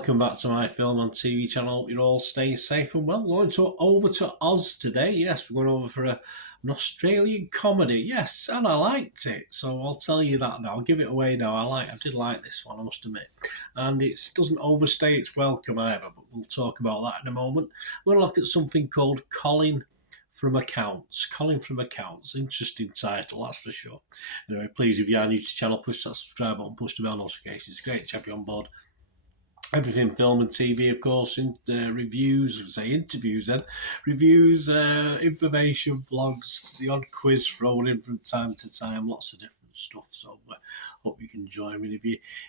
welcome back to my film and TV channel. Hope you're all staying safe and well. Going over to Oz today. Yes, we're going over for an Australian comedy. Yes, and I liked it, so I'll tell you that now. I'll give it away now. I did like this one, I must admit, and it doesn't overstay its welcome either. But we'll talk about that in a moment. We're going to look at something called Colin from Accounts. Colin from Accounts. Interesting title, that's for sure. Anyway, please, if you are new to the channel, push that subscribe button, push the bell notifications. It's great to have you on board. Everything film and TV, of course, reviews, interviews, information, vlogs, the odd quiz thrown in from time to time, lots of different stuff. So hope you can join me.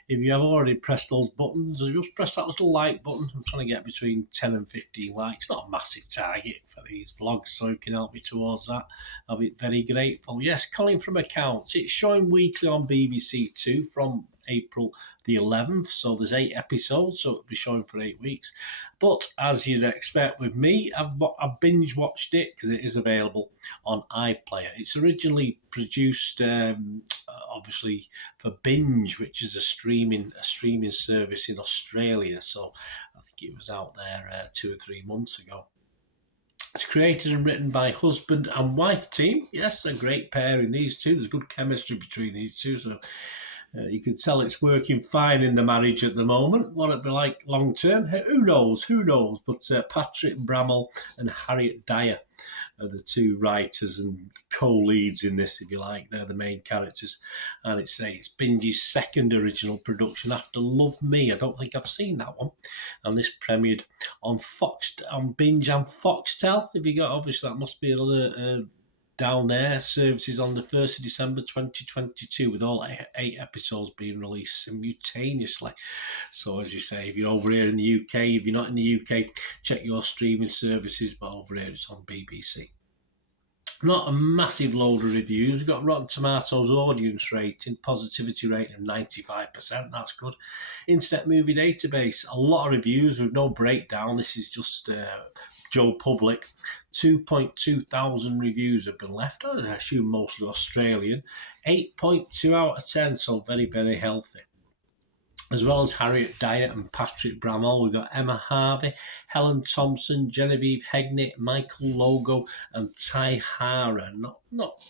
If you have already pressed those buttons, just press that little like button. I'm trying to get between 10 and 15 likes. Not a massive target for these vlogs, so you can help me towards that. I'll be very grateful. Yes, Colin from Accounts. It's showing weekly on BBC Two from April the 11th, so there's 8 episodes, so it'll be showing for 8 weeks. But as you'd expect with me, I've binge watched it because it is available on iPlayer. It's originally produced, obviously, for Binge, which is a streaming service in Australia. So I think it was out there 2 or 3 months ago. It's created and written by husband and wife team. Yes, a great pairing, these two. There's good chemistry between these two, so you can tell it's working fine in the marriage at the moment. What it'll be like long term, who knows? But Patrick Bramall and Harriet Dyer are the two writers and co-leads in this, if you like. They're the main characters. And it's Binge's second original production after Love Me. I don't think I've seen that one. And this premiered on Binge and Foxtel. If you got, obviously, that must be another down there, services on the 1st of December 2022, with all 8 episodes being released simultaneously. So as you say, if you're over here in the UK, if you're not in the UK, check your streaming services, but over here it's on BBC. Not a massive load of reviews. We've got Rotten Tomatoes audience rating, positivity rating of 95%. That's good. Internet Movie Database, a lot of reviews with no breakdown. This is just Joe Public. 2.2 thousand reviews have been left. I assume mostly Australian. 8.2 out of 10, so very, very healthy. As well as Harriet Dyer and Patrick Bramall, we've got Emma Harvey, Helen Thompson, Genevieve Hegney, Michael Logo, and Ty Hara. Not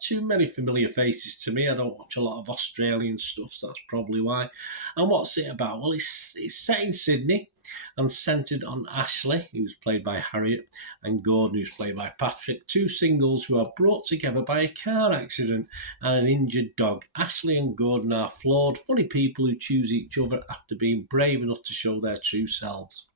too many familiar faces to me. I don't watch a lot of Australian stuff, so that's probably why. And what's it about? Well, it's set in Sydney and centred on Ashley, who's played by Harriet, and Gordon, who's played by Patrick, two singles who are brought together by a car accident and an injured dog. Ashley and Gordon are flawed, funny people who choose each other after being brave enough to show their true selves.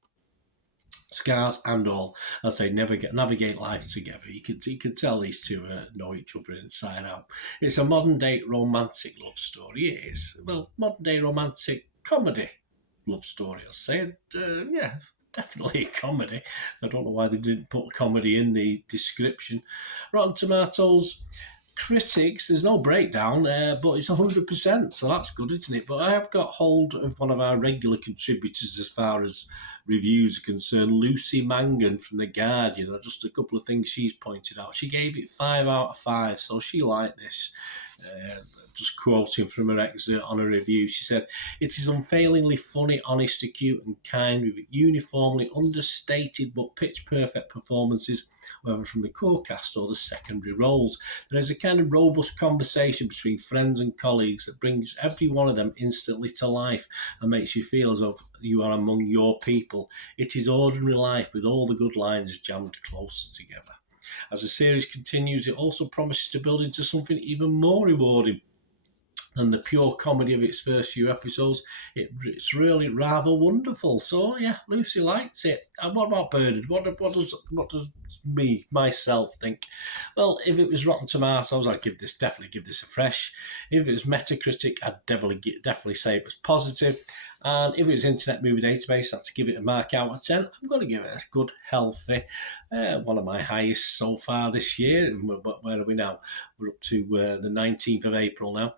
Scars and all, as they navigate life together. You can tell these two know each other inside out. It's a modern-day romantic love story. It is. Well, modern-day romantic comedy love story, I'll say. Yeah, definitely a comedy. I don't know why they didn't put comedy in the description. Rotten Tomatoes critics, there's no breakdown, but it's 100%, so that's good, isn't it? But I have got hold of one of our regular contributors as far as reviews are concerned, Lucy Mangan from The Guardian. Just a couple of things she's pointed out. She gave it 5 out of 5, so she liked this. Just quoting from her excerpt on a review, she said, "It is unfailingly funny, honest, acute and kind, with uniformly understated but pitch-perfect performances, whether from the core cast or the secondary roles. There is a kind of robust conversation between friends and colleagues that brings every one of them instantly to life and makes you feel as though you are among your people. It is ordinary life with all the good lines jammed closer together." As the series continues, it also promises to build into something even more rewarding than the pure comedy of its first few episodes. It's really rather wonderful. So yeah, Lucy liked it. And what about Bernard? What does myself think? Well, if it was Rotten Tomatoes, I'd definitely give this a fresh. If it was Metacritic, I'd definitely say it was positive. And if it was Internet Movie Database, I'd give it a mark out of 10. I'm going to give it a good, healthy, one of my highest so far this year. Where are we now? We're up to the 19th of April now.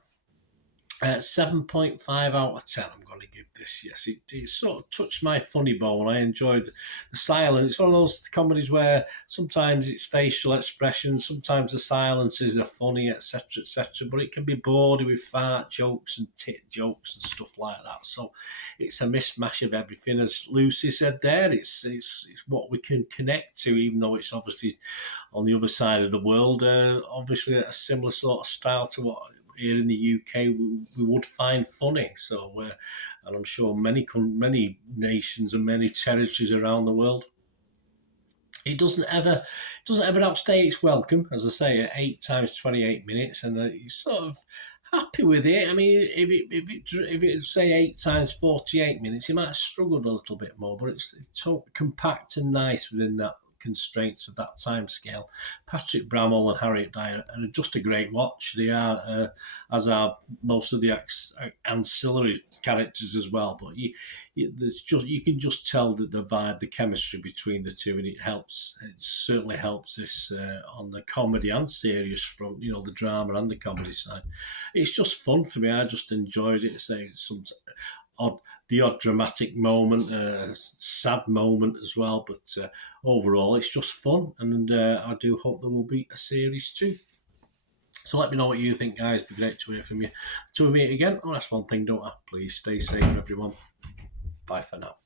7.5 out of 10 I'm going to give this. Yes, it sort of touched my funny bone. I enjoyed the silence. It's one of those comedies where sometimes it's facial expressions, sometimes the silences are funny, etc., etc., but it can be bawdy with fart jokes and tit jokes and stuff like that. So it's a mismatch of everything. As Lucy said there, it's what we can connect to, even though it's obviously on the other side of the world. Obviously a similar sort of style to what here in the UK we would find funny. So, and I'm sure many nations and many territories around the world. It doesn't ever outstay its welcome, as I say, at 8 times 28 minutes, and you're sort of happy with it. I mean, if it say 8 times 48 minutes, it might have struggled a little bit more, but it's so compact and nice within that constraints of that time scale. Patrick Bramall and Harriet Dyer are just a great watch. They are, as are most of the ancillary characters as well. But you can just tell that the vibe, the chemistry between the two, and it helps. It certainly helps this on the comedy and serious front. The drama and the comedy side. It's just fun for me. I just enjoyed it. Say the odd dramatic moment, sad moment as well. But overall, it's just fun, and I do hope there will be a series too. So let me know what you think, guys. It'd be great to hear from you. Till we meet again. Oh, that's one thing, don't I? Please stay safe, everyone. Bye for now.